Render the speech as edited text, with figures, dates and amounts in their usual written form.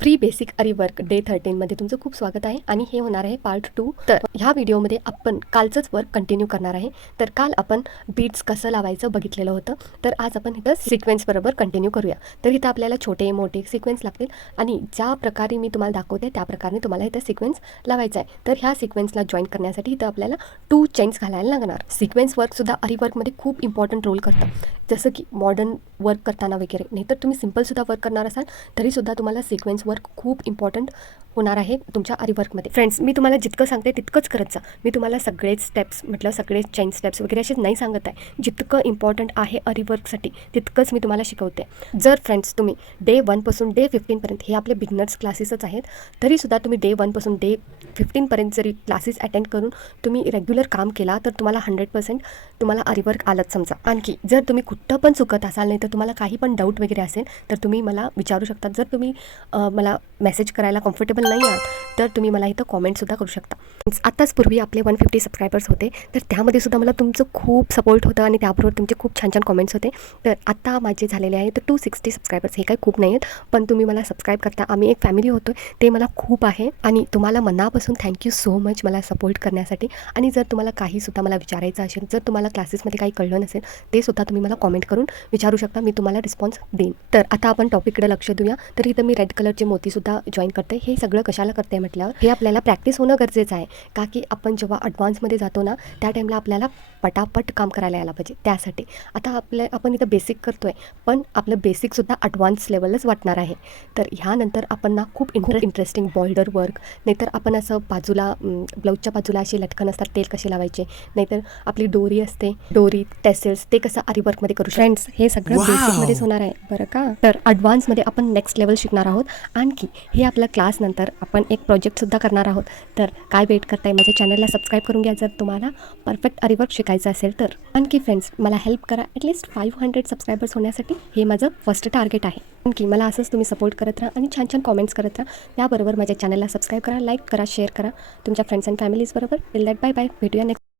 Free basic आरी work day 13 मध्ये तुमचं खूप स्वागत आहे आणि हे होणार आहे पार्ट 2. तर ह्या व्हिडिओमध्ये आपण कालचंच वर्क कंटिन्यू करणार आहे. तर काल आपण बीड्स कसं लावायचं बघितलेलं होतं. तर आज आपण इथं सिक्वेन्स बरोबर कंटिन्यू करूया. तर इथं आपल्याला छोटे मोठे सिक्वेन्स लागतील आणि ज्या प्रकारे मी तुम्हाला दाखवते त्या प्रकारे तुम्हाला इथं सिक्वेन्स लावायचा आहे. तर ह्या सिक्वेन्सला जॉईन करण्यासाठी इथं आपल्याला 2 चेन्स घालायला लागणार. सिक्वेन्स वर्कसुद्धा आरी वर्कमध्ये खूप इम्पॉर्टंट रोल करतं. जसं की मॉडर्न वर्क करताना वगैरे, नाही तर तुम्ही सिम्पलसुद्धा वर्क करणार असाल तरीसुद्धा तुम्हाला सिक्वेन्स वर्क खूप इम्पॉर्टंट होणार आहे तुमच्या आरी वर्कमध्ये. फ्रेंड्स, मी तुम्हाला जितकं सांगते तितकंच करत जा. मी तुम्हाला सगळेच स्टेप्स म्हटलं सगळे चेन स्टेप्स वगैरे असेच नाही सांगत आहे. जितकं इम्पॉर्टंट आहे आरी वर्कसाठी तितकंच मी तुम्हाला शिकवते. जर फ्रेंड्स तुम्ही डे 1 पासून डे 15 पर्यंत, हे आपले बिगनर्स क्लासेसच आहेत, तरीसुद्धा तुम्ही डे 1 पासून डे 15 पर्यंत जरी क्लासेस अटेंड करून तुम्ही रेग्युलर काम केला तर तुम्हाला 100% तुम्हाला आरी वर्क आलंच समजा. आणखी जर तुम्ही कुठं पण चुकत असाल, नाही तर तुम्हाला काही पण डाऊट वगैरे असेल तर तुम्ही मला विचारू शकता. जर तुम्ही मला मेसेज करायला कम्फर्टेबल नाही आहात तर तुम्ही मला इथं कॉमेंटसुद्धा करू शकता. आत्ताच पूर्वी आपले 150 सबस्क्रायबर्स होते, तर त्यामध्ये सुद्धा मला तुमचं खूप सपोर्ट होतं आणि त्याबरोबर तुमचे खूप छान छान कॉमेंट्स होते. तर आत्ता माझे झालेले आहे तर 260 सबस्क्रायबर्स. हे काही खूप नाही आहेत, पण तुम्ही मला सबस्क्राईब करता. आम्ही एक फॅमिली होतो, ते मला खूप आहे आणि तुम्हाला मनापासून थँक्यू सो मच मला सपोर्ट करण्यासाठी. आणि जर तुम्हाला काहीसुद्धा मला विचारायचं असेल, जर तुम्हाला क्लासेसमध्ये काही कळलं नसेल ते सुद्धा तुम्ही मला कॉमेंट करून विचारू शकता, मी तुम्हाला रिस्पॉन्स देईन. तर आता आपण टॉपिककडे लक्ष देऊया. तर इथं मी रेड कलरचे मोतीसुद्धा जॉईन करते. हे सगळं कशाला करते म्हटल्यावर हे आपल्याला प्रॅक्टिस होणं गरजेचं आहे, का की आपण जेव्हा ॲडव्हान्समध्ये जातो ना त्या टाईमला आपल्याला पटापट काम करायला यायला पाहिजे. त्यासाठी आता आपण इथं बेसिक करतो आहे, पण आपलं बेसिकसुद्धा ॲडव्हान्स लेवलच वाटणार आहे. तर ह्यानंतर आपण ना खूप इंटरेस्टिंग बॉर्डर वर्क, नाहीतर आपण असं बाजूला ब्लाऊजच्या बाजूला असे लटकन असतात तेल कसे लावायचे, नाहीतर आपली डोरी असते, डोरी टेसल्स, ते कसं आरी वर्कमध्ये करू शकतो. फ्रेंड्स, हे सगळं बेसिकमध्येच होणार आहे बरं का. तर ॲडव्हान्समध्ये आपण नेक्स्ट लेवल शिकणार आहोत. आणखी हे आपल्या क्लासनंतर आपण एक प्रोजेक्टसुद्धा करणार आहोत. तर काय वेट करताय, माझ्या चॅनलला सबस्क्राईब करून घ्या जर तुम्हाला परफेक्ट आरी वर्क शिकायचं असेल तर. आणखी फ्रेंड्स, मला हेल्प करा ॲटलिस्ट 500 सबस्क्रायबर्स होण्यासाठी. हे माझं फर्स्ट टार्गेट आहे. आणखी मला असंच तुम्ही सपोर्ट करत राहा आणि छान छान कॉमेंट्स करत राहा. त्याबरोबर माझ्या चॅनलला सबस्क्राईब करा, लाईक करा, शेअर करा तुमच्या फ्रेंड्स अँड फॅमिलीज बरोबर. Till that bye bye. भेटूया नेक्स्ट.